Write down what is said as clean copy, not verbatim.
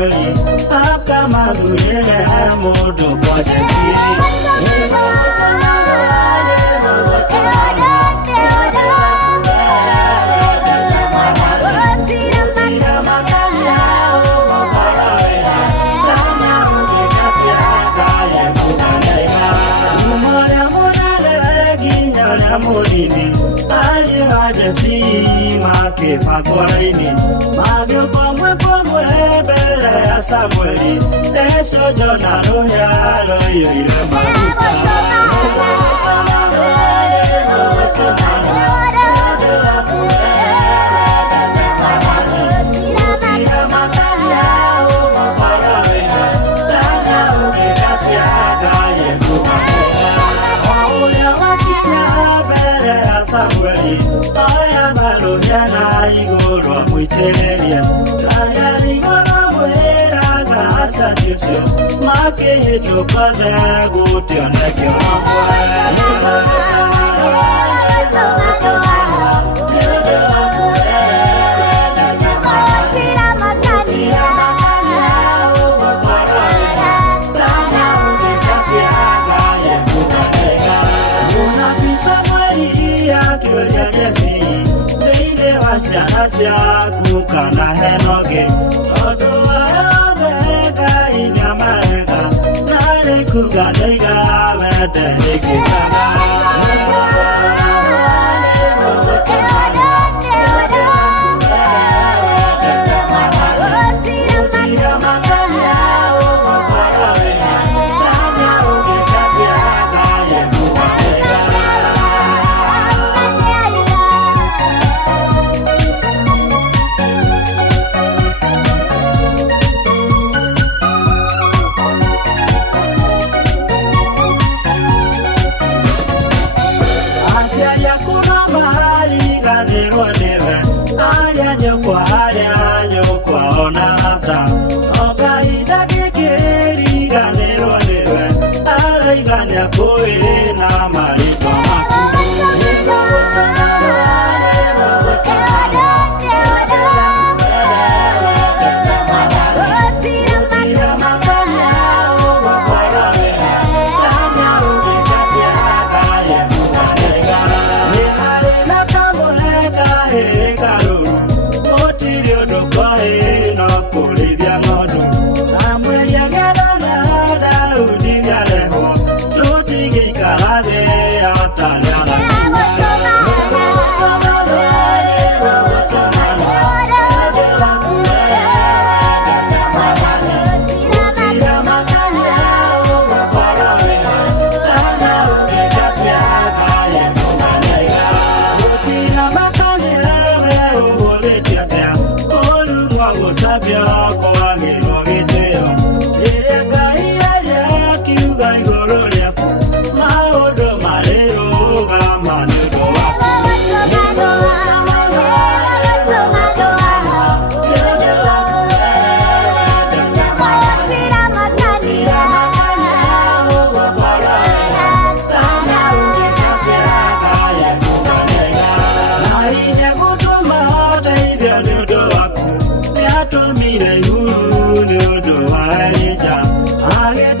Samuel, Akamaru, Modo, Molini, I had see my cave at Warrini, Mago Pomo, Samuel, there's your Jonah, I am a Loyana, you go with Telia. I go away, I said you so. Mark it, your brother, go to your neck. Asia kukana henoge odoa vega inyamarega nare kugadega vede kisana I